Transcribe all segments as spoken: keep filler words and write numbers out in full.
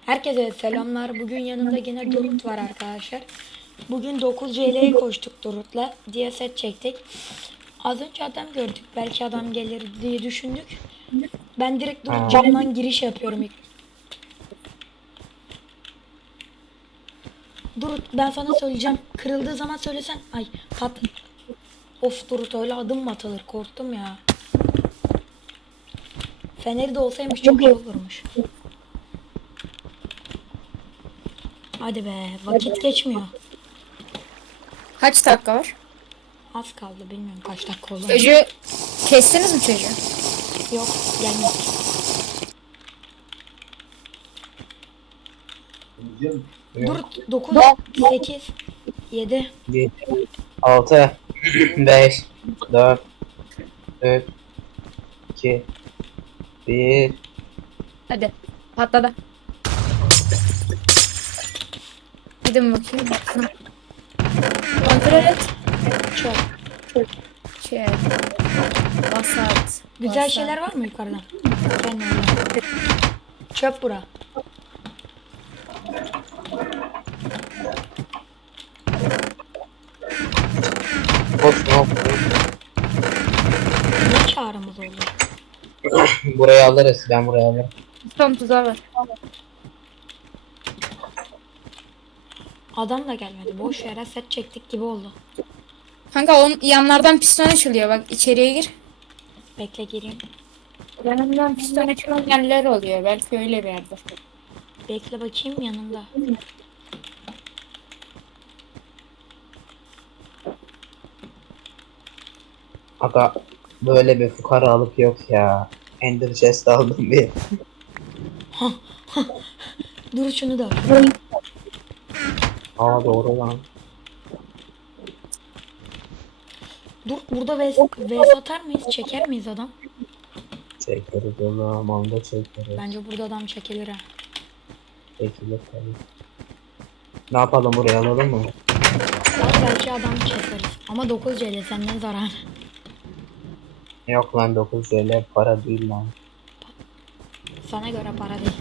Herkese selamlar. Bugün yanımda yine Dorut var arkadaşlar. Bugün dokuz C L'ye koştuk Dorut'la. Diye set çektik. Az önce adam gördük. Belki adam gelir diye düşündük. Ben direkt Dorut camdan giriş yapıyorum ilk. Dorut ben sana söyleyeceğim. Kırıldığı zaman söylesen. Ay pat. Of Dorut öyle adım mı atılır? Korktum ya. Feneri de olsaymış çok iyi olurmuş. Hadi be vakit geçmiyor. Kaç dakika var? Az kaldı bilmiyorum kaç dakika oldu. Çocuğu kestiniz mi çocuğu? Yok gelmedi. Dur dokuz, sekiz, yedi. yedi, altı, beş, dört, üç, iki, bir. Hadi patladı. Gidin bakayım. Kontrol et. Çok. Şey. Basat. Güzel basat. şeyler var mı yukarıdan? Gelme öyle. Çöp bura. Boş mu? Ne çağrımız oldu? Burayı alırız. Ben burayı alırım. Son tuzağı var. Adam da gelmedi. Boş yere set çektik gibi oldu. Kanka onun yanlardan piston açılıyor. Bak içeriye gir. Bekle gireyim. Yanından piston açılan yerler oluyor. Belki öyle bir yerde. Bekle bakayım yanında. Aga böyle bir fukaralık yok ya. Ender chest aldım bir. Dur şunu da. Aa doğru lan. Dur burada vs, vs atar mıyız? Çeker miyiz adam? Çekeriz oğlum. Onu da çekeriz. Bence burada adam çekilir ha. Çekilir tabii. Ne yapalım, burayı alalım mı? Bak belki adam keseriz. Ama dokuz C L senden zarar. Yok lan, dokuz C L para değil lan. Sana göre para değil.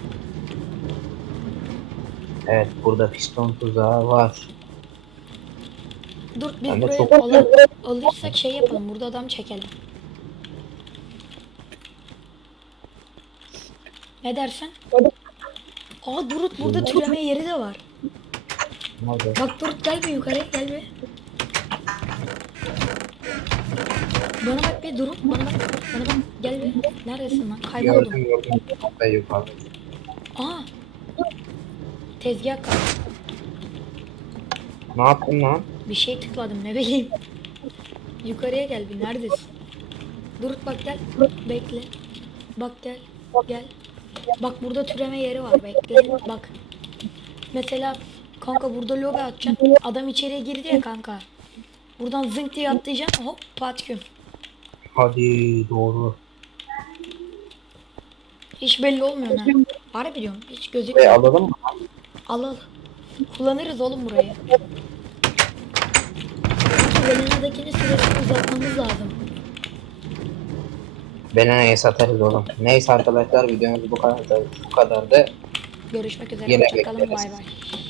Evet, burada piston tuzağı var. Dur biz Ben de buraya çok- alır, alırsak şey yapalım. Burada adam çekelim. Ne dersin? Aa Durut burada türeme yeri de var. Nerede? Bak Durut gel bir yukarıya gel bir. Bana bak bir Durut bana bak. Bana bak gel bir. Neredesin lan? Kayboldum. Gördüm gördüm. Ben yukarıda. Aa. Tezgah kaldı. Ne yaptın lan? Bir şey tıkladım ne bileyim. Yukarıya gel bir neredesin? Durut bak gel. Bekle. Bak gel. Gel. Bak burada türeme yeri var bekle. Bak. Mesela kanka burada lobi atacaksın. Adam içeriye girdi ya kanka. Buradan zınk diye atlayacaksın. Hop patküm. Hadi doğru. Hiç belli olmuyor ha. Harbi diyorum. Hiç Burayı gözükmüyor. alalım mı? Al al. Kullanırız oğlum burayı. Velena'dakini süresini uzatmamız lazım. Belena'ya satarız oğlum. Neyse arkadaşlar, videomuz bu kadar bu kadardı. Görüşmek üzere. Yine Hoşçakalın. Bay bekleriz. bay.